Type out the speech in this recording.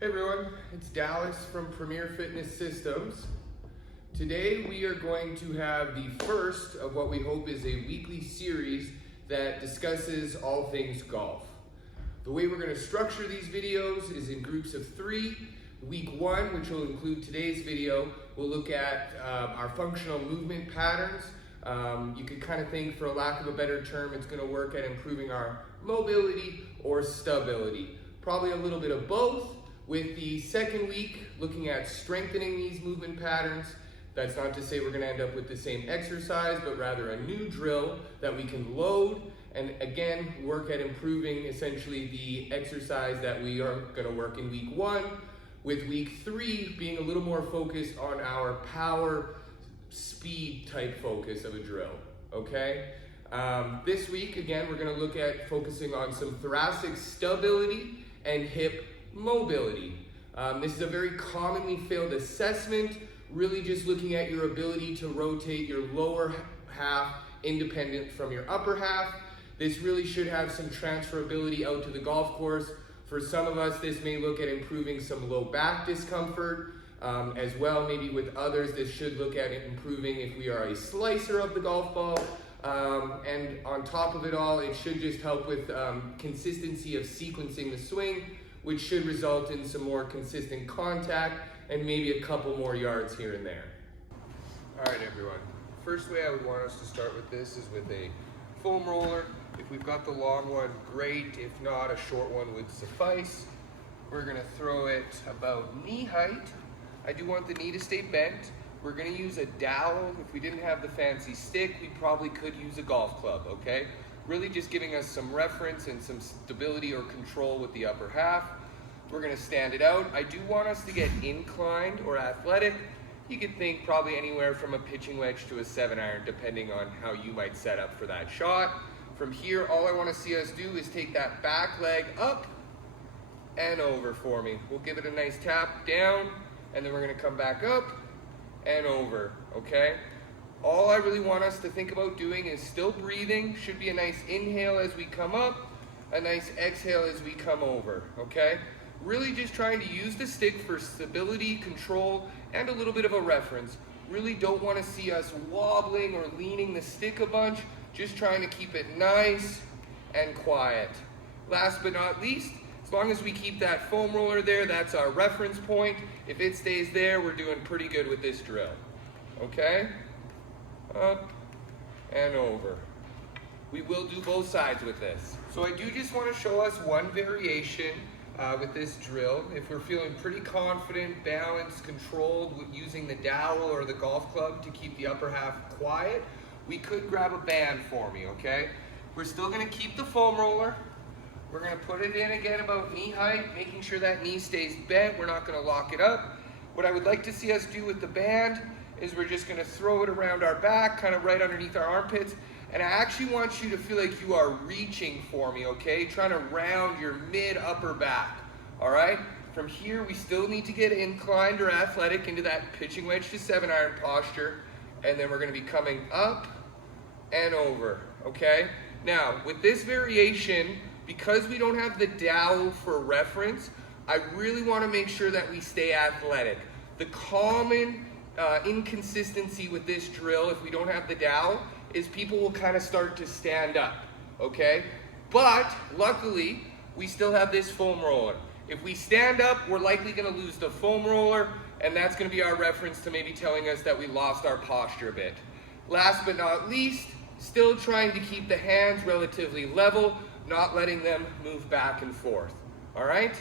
Hey everyone, it's Dallas from Premier Fitness Systems. Today we are going to have the first of what we hope is a weekly series that discusses all things golf. The way we're going to structure these videos is in groups of 3. Week 1, which will include today's video, we'll look at our functional movement patterns. You could kind of think, for a lack of a better term, it's going to work at improving our mobility or stability. Probably a little bit of both. With the second week, looking at strengthening these movement patterns. That's not to say we're going to end up with the same exercise, but rather a new drill that we can load and again work at improving essentially the exercise that we are going to work in week 1, with week 3 being a little more focused on our power speed type focus of a drill. Okay? This week, again, we're going to look at focusing on some thoracic stability and hip mobility. This is a very commonly failed assessment, really just looking at your ability to rotate your lower half independent from your upper half. This really should have some transferability out to the golf course. For some of us, this may look at improving some low back discomfort as well. Maybe with others, this should look at improving if we are a slicer of the golf ball. And on top of it all, it should just help with consistency of sequencing the swing, which should result in some more consistent contact and maybe a couple more yards here and there. All right, everyone. First way I would want us to start with this is with a foam roller. If we've got the long one, great. If not, a short one would suffice. We're gonna throw it about knee height. I do want the knee to stay bent. We're gonna use a dowel. If we didn't have the fancy stick, we probably could use a golf club, okay? Really just giving us some reference and some stability or control with the upper half. We're gonna stand it out. I do want us to get inclined or athletic. You could think probably anywhere from a pitching wedge to a 7-iron, depending on how you might set up for that shot. From here, all I wanna see us do is take that back leg up and over for me. We'll give it a nice tap down, and then we're gonna come back up and over, okay? All I really want us to think about doing is still breathing. Should be a nice inhale as we come up, a nice exhale as we come over, okay? Really just trying to use the stick for stability, control, and a little bit of a reference. Really don't want to see us wobbling or leaning the stick a bunch. Just trying to keep it nice and quiet. Last but not least, as long as we keep that foam roller there, that's our reference point. If it stays there, we're doing pretty good with this drill, okay? Up and over. We will do both sides with this. So I do just want to show us one variation with this drill. If we're feeling pretty confident, balanced, controlled with using the dowel or the golf club to keep the upper half quiet, we could grab a band for me, okay? We're still going to keep the foam roller. We're going to put it in again about knee height, making sure that knee stays bent. We're not going to lock it up. What I would like to see us do with the band is we're just going to throw it around our back, kind of right underneath our armpits. And I actually want you to feel like you are reaching for me, okay? Trying to round your mid-upper back, all right? From here, we still need to get inclined or athletic into that pitching wedge to 7-iron posture. And then we're going to be coming up and over, okay? Now, with this variation, because we don't have the dowel for reference, I really want to make sure that we stay athletic. The common inconsistency with this drill, if we don't have the dowel, is people will kind of start to stand up, okay? But luckily, we still have this foam roller. If we stand up, we're likely going to lose the foam roller, and that's going to be our reference to maybe telling us that we lost our posture a bit. Last but not least, still trying to keep the hands relatively level, not letting them move back and forth, all right?